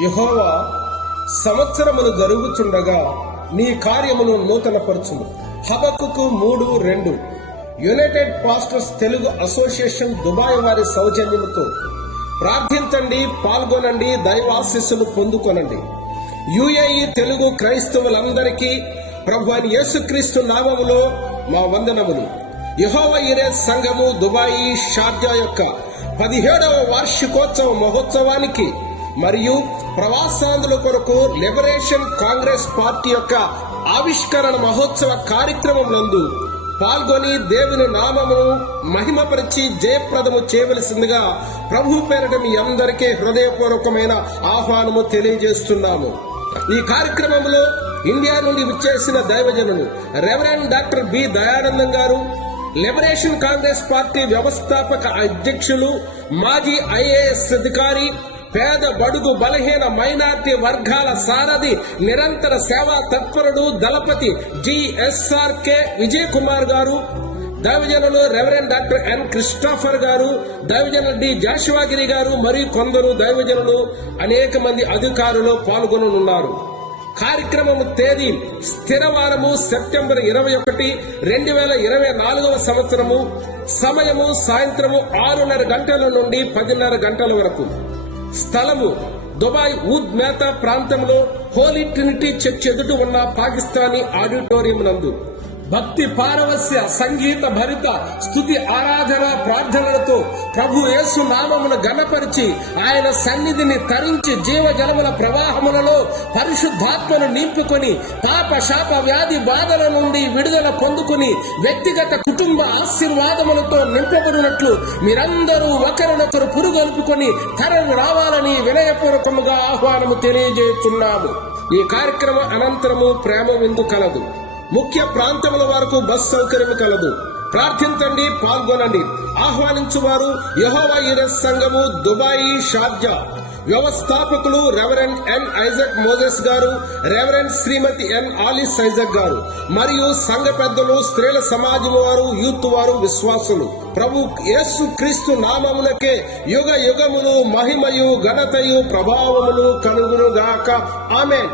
యెహోవా సంవత్సరములు జరుగుచుండగా నీ కార్యమును నూతనపరచుము. హబక్కుకు 3:2. United pastors Telugu association Dubai వారి సౌజన్యముతో ప్రార్థించండి, పాల్గొనండి, దైవాశీస్సులు పొందుకొనండి. యుఏఈ తెలుగు క్రైస్తవులందరికీ ప్రభువైన యేసుక్రీస్తు నామములో మా వందనములు. యెహోవా ఈరే సంఘము దుబాయి షార్జా యొక్క 17వ వార్షికోత్సవ మహోత్సవానికి మరియు ప్రవాసాంధ్రుల కొరకు లిబరేషన్ కాంగ్రెస్ పార్టీ యొక్క ఆవిష్కరణ మహోత్సవ కార్యక్రమం నందు పాల్గొని దేవుని నామమును మహిమపరిచి జయప్రదము చేయవలసిందిగా ప్రభు పేరిట మీ అందరికీ హృదయపూర్వకమైన ఆహ్వానము తెలియజేస్తున్నాము. ఈ కార్యక్రమంలో ఇండియా నుండి విచ్చేసిన దైవజనులు రెవరెండ్ డాక్టర్ బి దయానందం గారు, లిబరేషన్ కాంగ్రెస్ పార్టీ వ్యవస్థాపక అధ్యక్షులు, మాజీ ఐఏఎస్ అధికారి, పేద బడుగు బలహీన మైనార్టీ వర్గాల సారథి, నిరంతర సేవా తత్పరుడు దళపతి జిఎస్ఆర్కే విజయ్ కుమార్ గారు, దైవజనులు రెవరెండ్ డాక్టర్ ఎన్ క్రిస్టోఫర్ గారు, దైవజనులు డి జాషువాగిరి గారు మరియు కొందరు దైవజనులు, అనేక మంది అధికారులు పాల్గొననున్నారు. కార్యక్రమము తేదీ స్థిరవారము సెప్టెంబర్ 21, 2024 సంవత్సరము. సమయము సాయంత్రము 6:30 గంటల నుండి 10:30 గంటల వరకు. స్థలము దుబాయ్ ఊద్ మేతా ప్రాంతంలో హోలీ ట్రినిటీ చర్చ్ ఎదుట ఉన్న పాకిస్తానీ ఆడిటోరియం నందు భక్తి పారవస్య సంగీత భరిత స్తుతి ఆరాధన ప్రార్థనలతో ప్రభు యేసు నామమును ఘనపరిచి ఆయన సన్నిధిని తరించి జీవజలముల ప్రవాహములలో పరిశుద్ధాత్మను నింపుకొని పాప శాప వ్యాధి బాధల నుండి విడుదల పొందుకుని వ్యక్తిగత కుటుంబ ఆశీర్వాదములతో నింపబడినట్లు మీరందరూ ఒకరినొకరు పురుగొల్పుకొని తరలి రావాలని వినయపూర్వకముగా ఆహ్వానము తెలియజేస్తున్నాము. ఈ కార్యక్రమం అనంతరము ప్రేమ విందు కలదు. ముఖ్య ప్రాంతముల వరకు బస్ సౌకర్యం కలదు. ప్రార్థించండి, పాల్గొనండి. ఆహ్వానించువారు యెహోవా ఈరే సంఘము దుబాయి షార్జా. వ్యవస్థాపకులు రెవరెండ్ ఎన్ ఐజక్ మోజెస్ గారు, రెవరెండ్ శ్రీమతి ఎన్ ఆలిస్ ఐజక్ గారు మరియు సంఘ పెద్దలు, స్త్రీల సమాజం వారు, యూత్ వారు, విశ్వాసులు. ప్రభు యేసు క్రీస్తు నామమునకే యుగ యుగములు మహిమయు ఘనతయు ప్రభావములు కలుగునుగాక. ఆమేన్.